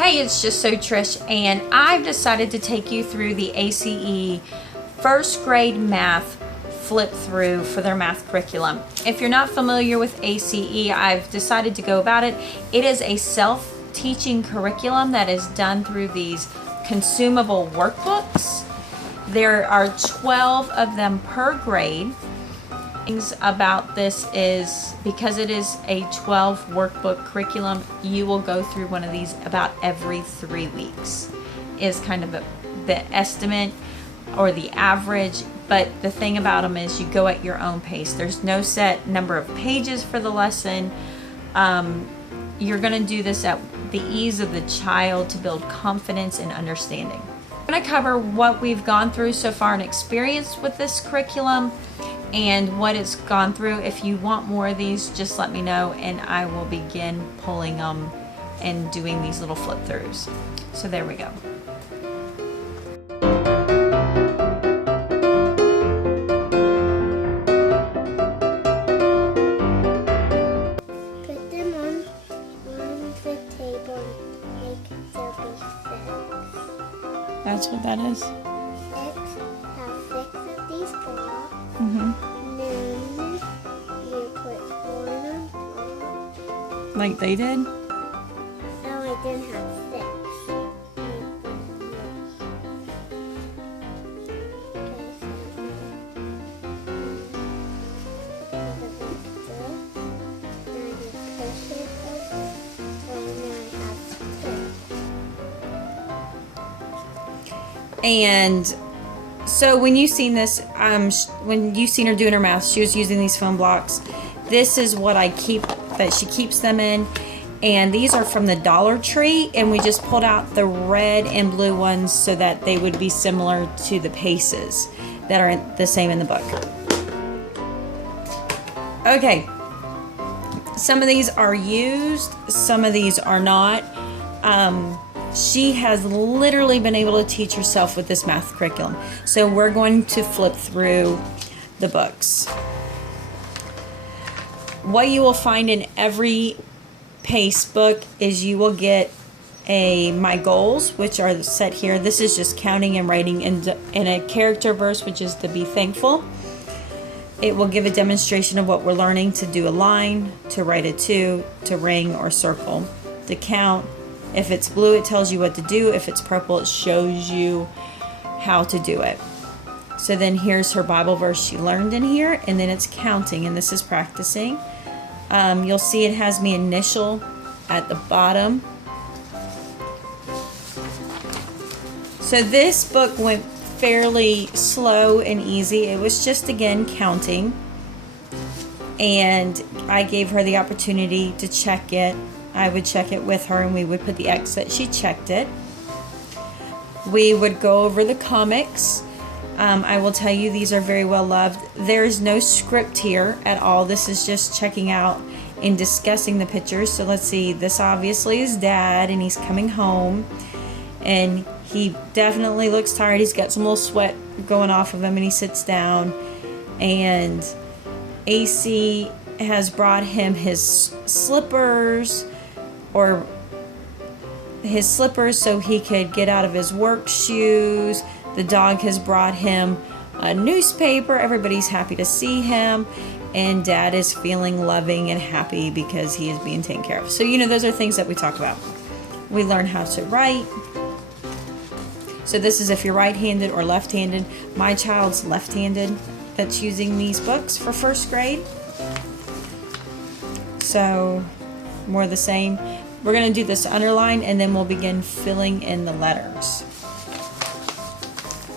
Hey, it's Just So Trish, and I've decided to take you through the A.C.E. first grade math flip through for their math curriculum. If you're not familiar with A.C.E., I've decided to go about it. It is a self-teaching curriculum that is done through these consumable workbooks. There are 12 of them per grade. Things about this is because it is a 12 workbook curriculum, you will go through one of these about every 3 weeks is kind of the estimate or the average. But the thing about them is you go at your own pace. There's no set number of pages for the lesson. You're going to do this at the ease of the child to build confidence and understanding. I'm going to cover what we've gone through so far and experienced with this curriculum and what it's gone through. If you want more of these, just let me know and I will begin pulling them and doing these little flip throughs. So there we go. Put them on the table and make there be six. That's what that is. Have 6 of these blocks. Mm-hmm. Then you put one on top. Like they did? Oh, I didn't have 6. And so when you seen this, when you seen her doing her math, she was using these foam blocks. This is what I keep, that she keeps them in. And these are from the Dollar Tree, and we just pulled out the red and blue ones so that they would be similar to the paces that are the same in the book. Okay, some of these are used, some of these are not. She has literally been able to teach herself with this math curriculum. So we're going to flip through the books. What you will find in every PACE book is you will get my goals, which are set here. This is just counting and writing in a character verse, which is to be thankful. It will give a demonstration of what we're learning: to do a line, to write a 2, to ring or circle, to count. If it's blue, it tells you what to do. If it's purple, it shows you how to do it. So then here's her Bible verse she learned in here, and then it's counting, and this is practicing. You'll see it has me initial at the bottom. So this book went fairly slow and easy. It was just, again, counting. And I gave her the opportunity to check it. I would check it with her and we would put the X that she checked it. We would go over the comics. I will tell you, these are very well loved. There's no script here at all. This is just checking out and discussing the pictures. So let's see, this obviously is Dad and he's coming home and he definitely looks tired. He's got some little sweat going off of him and he sits down, and A.C. has brought him his slippers so he could get out of his work shoes. The dog has brought him a newspaper. Everybody's happy to see him, and Dad is feeling loving and happy because he is being taken care of. So, you know, those are things that we talk about. We learn how to write. So this is if you're right-handed or left-handed. My child's left-handed that's using these books for first grade. So more the same. We're going to do this underline and then we'll begin filling in the letters.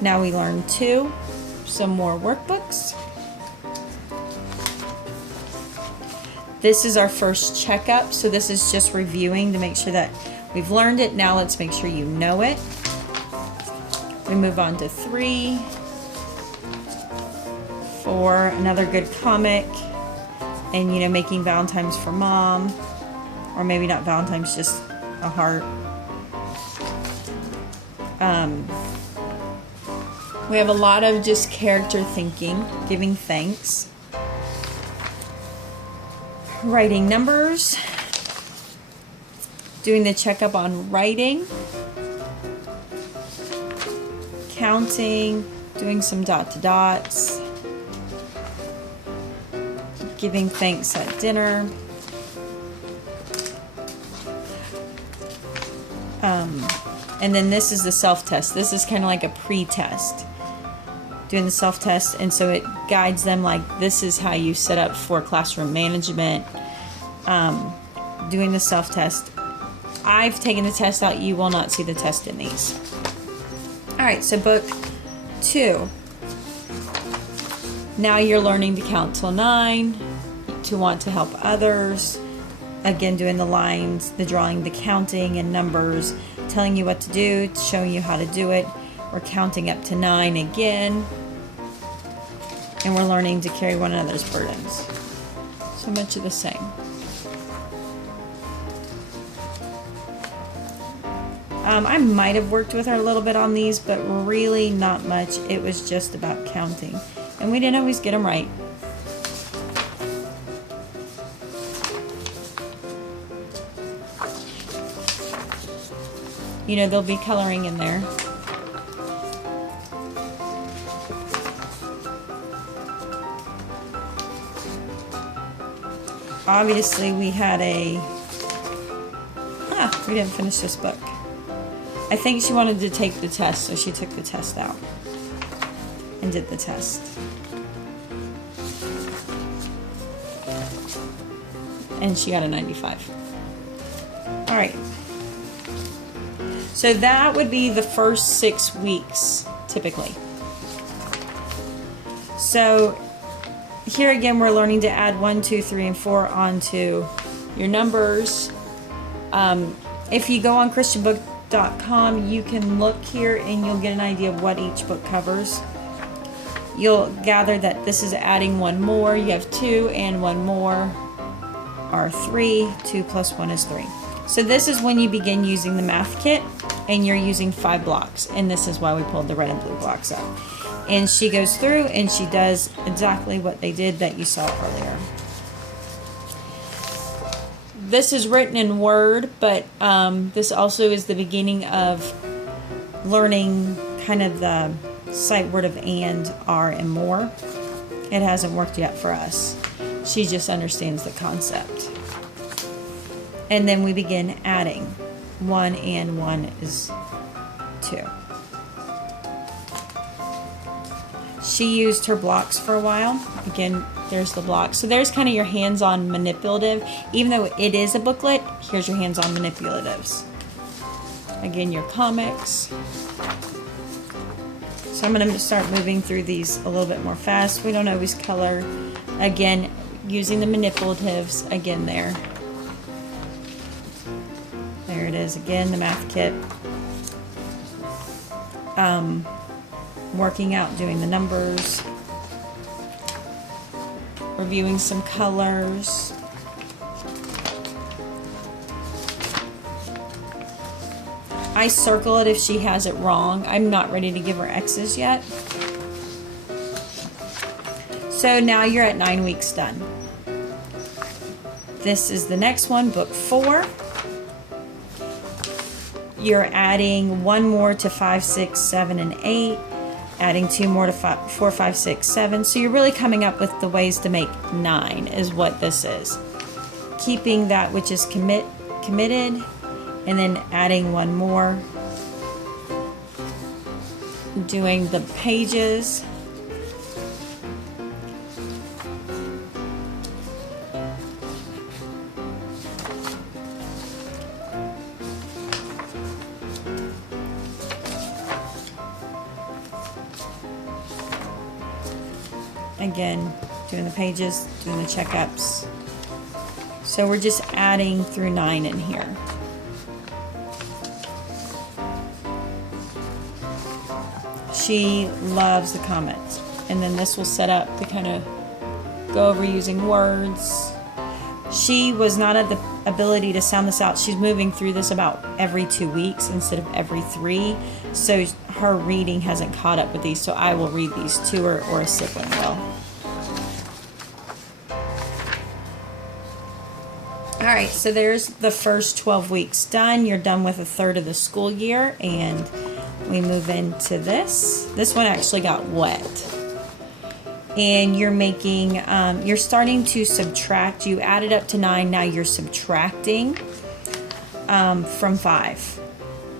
Now we learn 2, some more workbooks. This is our first checkup, so this is just reviewing to make sure that we've learned it. Now let's make sure you know it. We move on to 3, 4, another good comic, and you know, making Valentine's for Mom, or maybe not Valentine's, just a heart. We have a lot of just character thinking, giving thanks, writing numbers, doing the checkup on writing, counting, doing some dot to dots, giving thanks at dinner, and then this is the self-test. This is kind of like a pre-test, doing the self-test, and so it guides them like this is how you set up for classroom management. Doing the self-test. I've taken the test out. You will not see the test in these. Alright, so book 2. Now you're learning to count till 9, to want to help others. Again, doing the lines, the drawing, the counting and numbers, telling you what to do, showing you how to do it. We're counting up to 9 again. And we're learning to carry one another's burdens. So much of the same. I might have worked with her a little bit on these, but really not much. It was just about counting. And we didn't always get them right. You know, there'll be coloring in there. Obviously, we had we didn't finish this book. I think she wanted to take the test, so she took the test out and did the test. And she got a 95. All right. So that would be the first 6 weeks, typically. So here again, we're learning to add 1, 2, 3, and 4 onto your numbers. If you go on christianbook.com, you can look here and you'll get an idea of what each book covers. You'll gather that this is adding 1 more. You have 2 and 1 more are 3. 2 plus 1 is 3. So this is when you begin using the math kit and you're using 5 blocks. And this is why we pulled the red and blue blocks out. And she goes through and she does exactly what they did that you saw earlier. This is written in Word, but this also is the beginning of learning kind of the sight word of and, are, and more. It hasn't worked yet for us. She just understands the concept. And then we begin adding. 1 and 1 is 2. She used her blocks for a while. Again, there's the blocks. So there's kind of your hands-on manipulative. Even though it is a booklet, here's your hands-on manipulatives. Again, your comics. So I'm going to start moving through these a little bit more fast. We don't always color. Again, using the manipulatives again there. There it is again, the math kit. Working out, doing the numbers. Reviewing some colors. I circle it if she has it wrong. I'm not ready to give her X's yet. So now you're at 9 weeks done. This is the next one, book 4. You're adding 1 more to 5, 6, 7, and 8. Adding 2 more to 4, 5, 6, 7. So you're really coming up with the ways to make 9 is what this is. Keeping that which is committed, and then adding 1 more. Doing the pages. Again, doing the pages, doing the checkups. So we're just adding through 9 in here. She loves the comments. And then this will set up to kind of go over using words. She was not at the ability to sound this out. She's moving through this about every 2 weeks instead of every 3. So her reading hasn't caught up with these. So I will read these to her, or a sibling will. Alright, right, so there's the first 12 weeks done. You're done with a third of the school year, and we move into this. This one actually got wet. And you're making, you're starting to subtract. You added up to 9, now you're subtracting from 5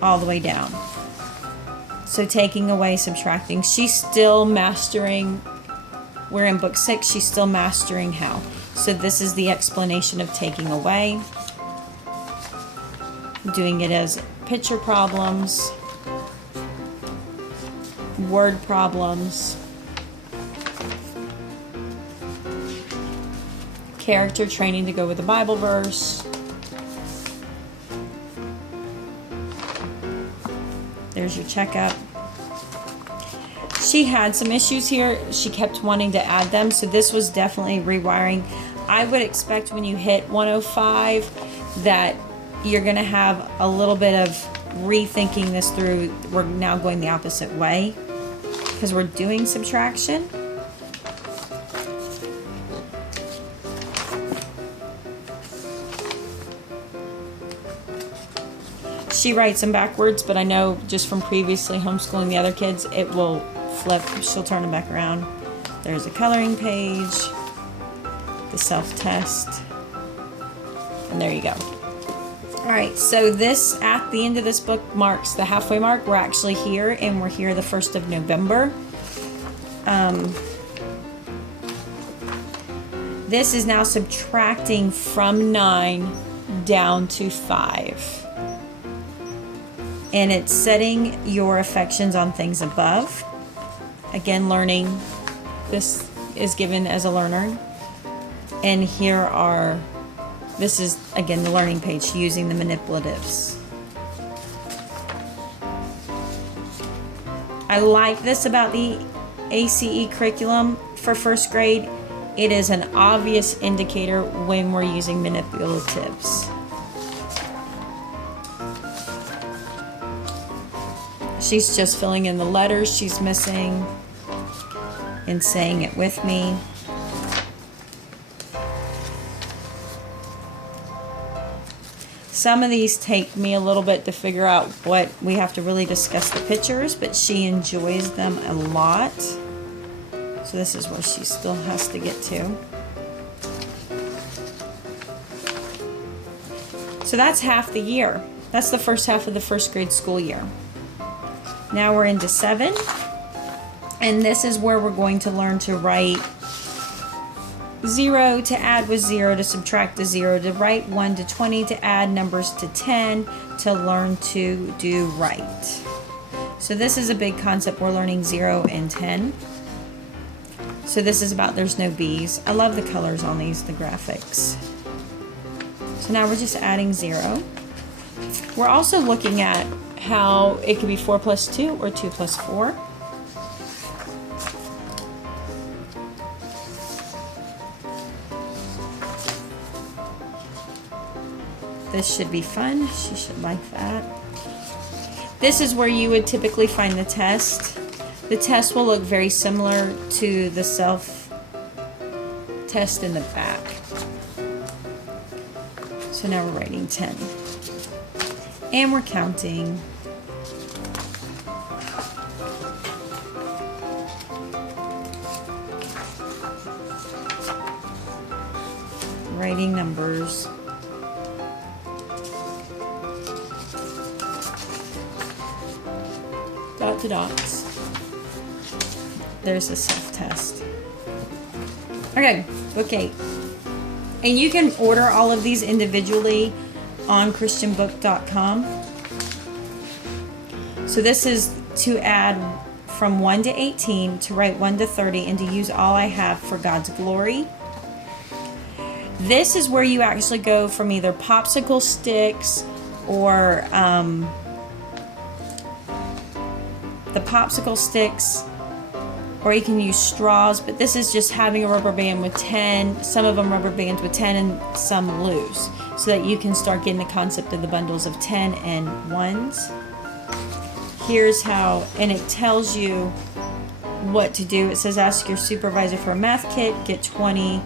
all the way down. So taking away, subtracting. She's still mastering, we're in book 6, she's still mastering how. So this is the explanation of taking away. Doing it as picture problems, word problems, character training to go with the Bible verse. There's your checkup. She had some issues here. She kept wanting to add them, so this was definitely rewiring. I would expect when you hit 105 that you're going to have a little bit of rethinking this through. We're now going the opposite way because we're doing subtraction. She writes them backwards, but I know just from previously homeschooling the other kids, it will flip. She'll turn them back around. There's a coloring page, the self-test, and there you go. All right, so this, at the end of this book, marks the halfway mark. We're actually here, and we're here the 1st of November. This is now subtracting from 9 down to 5. And it's setting your affections on things above. Again, learning. This is given as a learner. And here are, this is, again, the learning page using the manipulatives. I like this about the A.C.E. curriculum for first grade. It is an obvious indicator when we're using manipulatives. She's just filling in the letters she's missing and saying it with me. Some of these take me a little bit to figure out what we have to really discuss the pictures, but she enjoys them a lot. So this is where she still has to get to. So that's half the year. That's the first half of the first grade school year. Now we're into 7, and this is where we're going to learn to write 0 to add with 0, to subtract to 0, to write 1 to 20, to add numbers to 10, to learn to do right. So this is a big concept. We're learning 0 and 10. So this is about there's no B's. I love the colors on these, the graphics. So now we're just adding 0. We're also looking at how it could be 4 plus 2 or 2 plus 4. This should be fun. She should like that. This is where you would typically find the test. The test will look very similar to the self-test in the back. So now we're writing 10. And we're counting. Writing numbers. Dot to dots. There's the self-test. Okay, book 8. And you can order all of these individually on christianbook.com. So this is to add from 1 to 18, to write 1 to 30, and to use all I have for God's glory. This is where you actually go from either popsicle sticks or the popsicle sticks, or you can use straws, but this is just having a rubber band with 10, some of them rubber bands with 10 and some loose, so that you can start getting the concept of the bundles of 10 and 1s. Here's how, and it tells you what to do. It says ask your supervisor for a math kit, get 20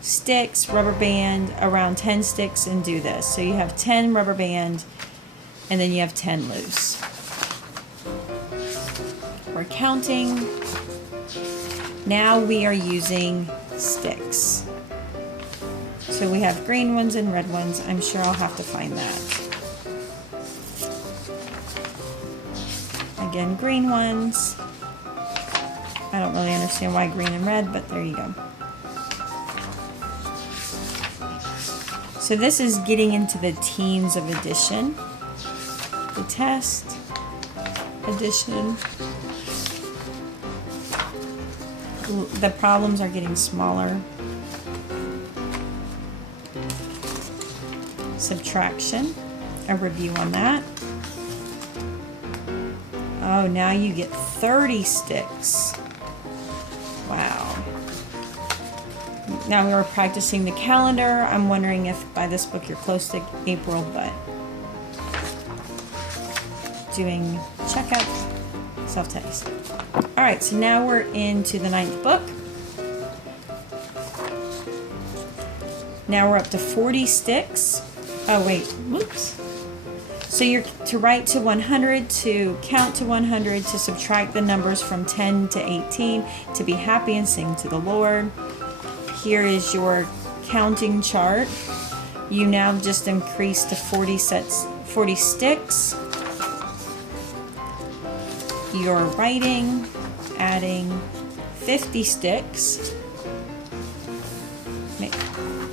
sticks, rubber band, around 10 sticks, and do this. So you have 10 rubber band, and then you have 10 loose. We're counting. Now we are using sticks. So we have green ones and red ones. I'm sure I'll have to find that. Again, green ones. I don't really understand why green and red, but there you go. So this is getting into the teens of addition. The test, addition. The problems are getting smaller. Subtraction, a review on that. Oh, now you get 30 sticks. Wow. Now we were practicing the calendar. I'm wondering if by this book you're close to April, but doing checkup, self-test. All right, so now we're into the 9th book. Now we're up to 40 sticks. Oh wait, whoops. So you're to write to 100, to count to 100, to subtract the numbers from 10 to 18, to be happy and sing to the Lord. Here is your counting chart. You now just increase to 40 sticks. You're writing, adding 50 sticks.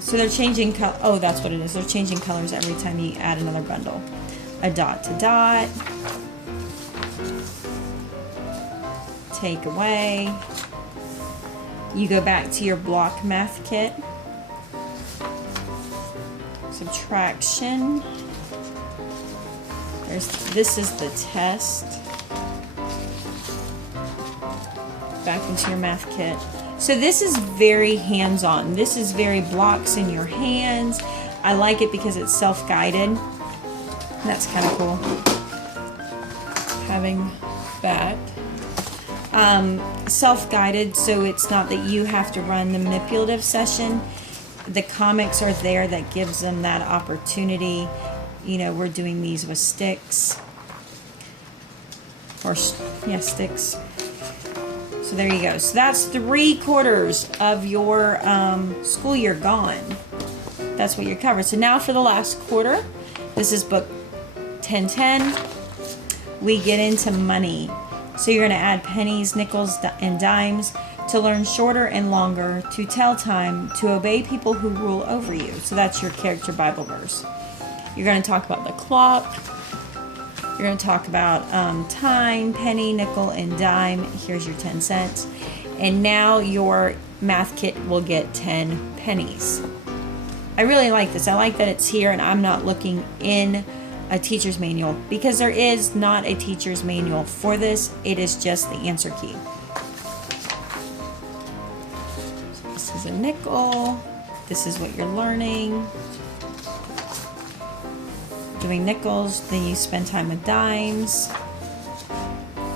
So they're changing color. Oh, that's what it is. They're changing colors every time you add another bundle. A dot to dot. Take away. You go back to your block math kit. Subtraction. This is the test. Back into your math kit. So this is very hands-on. This is very blocks in your hands. I like it because it's self-guided. That's kind of cool. Having that. Self-guided, so it's not that you have to run the manipulative session. The comics are there that gives them that opportunity. You know, we're doing these with sticks. Or, yeah, sticks. So there you go. So that's 3/4 of your school year gone. That's what you're covered. So now for the last quarter, this is book 1010. We get into money. So you're going to add pennies, nickels, and dimes to learn shorter and longer, to tell time, to obey people who rule over you. So that's your character Bible verse. You're going to talk about the clock. You're going to talk about time, penny, nickel, and dime. Here's your 10 cents. And now your math kit will get 10 pennies. I really like this. I like that it's here and I'm not looking in a teacher's manual, because there is not a teacher's manual for this. It is just the answer key. So this is a nickel. This is what you're learning. Doing nickels, then you spend time with dimes.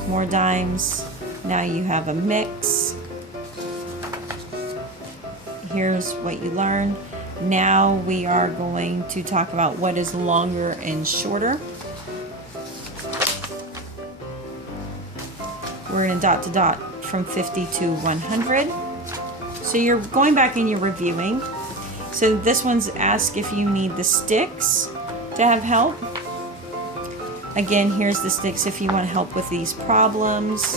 More dimes. Now you have a mix. Here's what you learned. Now we are going to talk about what is longer and shorter. We're going to dot to dot from 50 to 100. So you're going back and you're reviewing. So this one's ask if you need the sticks to have help. Again, here's the sticks if you want help with these problems.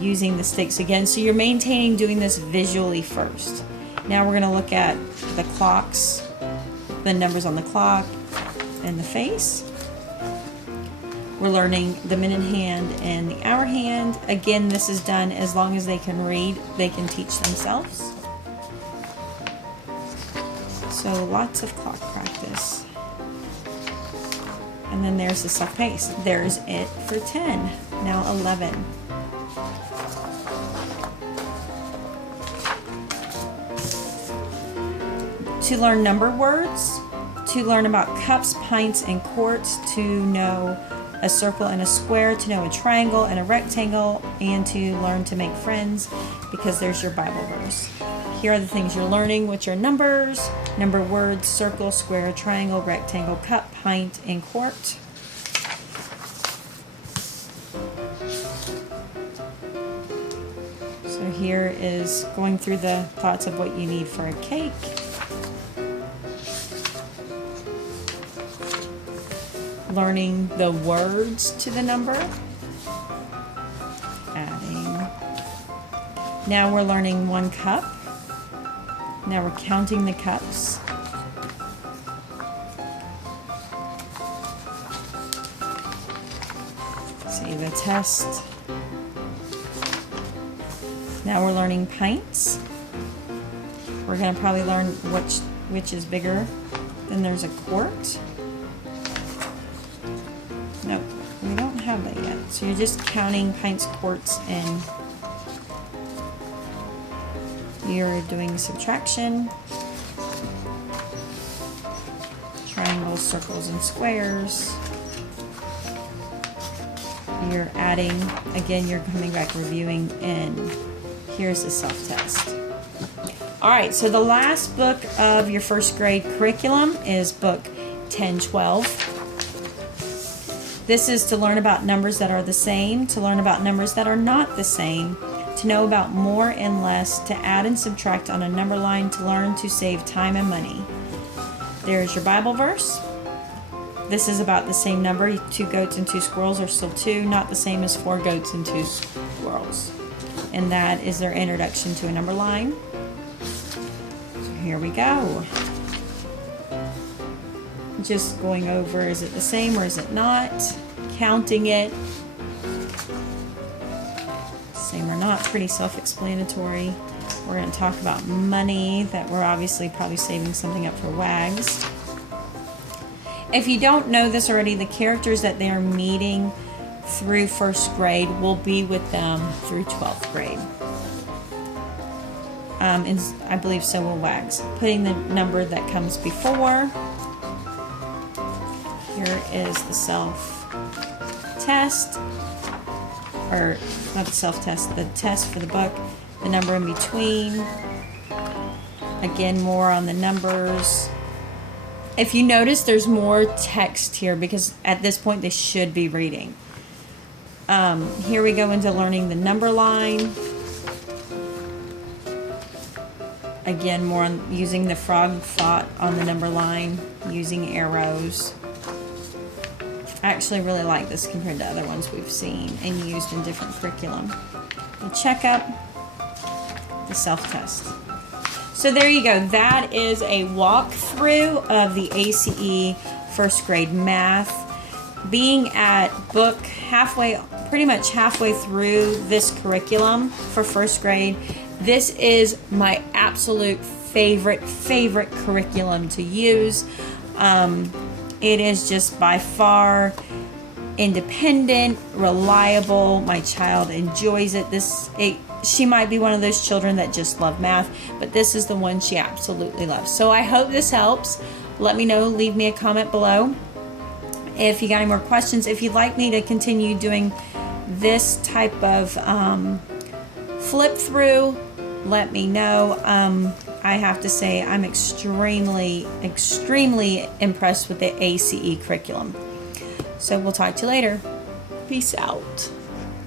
Using the sticks again. So you're maintaining doing this visually first. Now we're going to look at the clocks, the numbers on the clock, and the face. We're learning the minute hand and the hour hand. Again, this is done as long as they can read, they can teach themselves. So lots of clock practice. And then there's the self-pace. There's it for 10. Now 11. To learn number words, to learn about cups, pints, and quarts, to know a circle and a square, to know a triangle and a rectangle, and to learn to make friends, because there's your Bible verse. Here are the things you're learning, which are numbers, number words, circle, square, triangle, rectangle, cup, pint, and quart. So here is going through the thoughts of what you need for a cake. Learning the words to the number. Adding. Now we're learning 1 cup. Now we're counting the cups. See the test. Now we're learning pints. We're going to probably learn which is bigger. Then there's a quart. No, we don't have that yet. So you're just counting pints, quarts, and you're doing subtraction. Triangles, circles, and squares. You're adding, again, you're coming back reviewing, and here's the self-test. All right, so the last book of your first grade curriculum is book 1012. This is to learn about numbers that are the same, to learn about numbers that are not the same, to know about more and less, to add and subtract on a number line, to learn to save time and money. There's your Bible verse. This is about the same number. 2 goats and 2 squirrels are still 2, not the same as 4 goats and 2 squirrels. And that is their introduction to a number line. So here we go. Just going over, is it the same or is it not? Counting it. Same or not, pretty self-explanatory. We're going to talk about money, that we're obviously probably saving something up for WAGs. If you don't know this already, the characters that they are meeting through first grade will be with them through 12th grade. And I believe so will WAGs. Putting the number that comes before. Here is the self-test, or not the self-test, the test for the book, the number in between. Again, more on the numbers. If you notice, there's more text here because at this point they should be reading. Here we go into learning the number line. Again, more on using the frog thought on the number line, using arrows. I actually really like this compared to other ones we've seen and used in different curriculum. The checkup, the self-test. So there you go. That is a walkthrough of the A.C.E. first grade math. Being at book pretty much halfway through this curriculum for first grade, this is my absolute favorite curriculum to use. It is just by far independent, reliable. My child enjoys it. She might be one of those children that just love math, but this is the one she absolutely loves. So I hope this helps. Let me know. Leave me a comment below if you got any more questions. If you'd like me to continue doing this type of flip through, let me know. I have to say I'm extremely impressed with the A.C.E. curriculum. So we'll talk to you later. Peace out.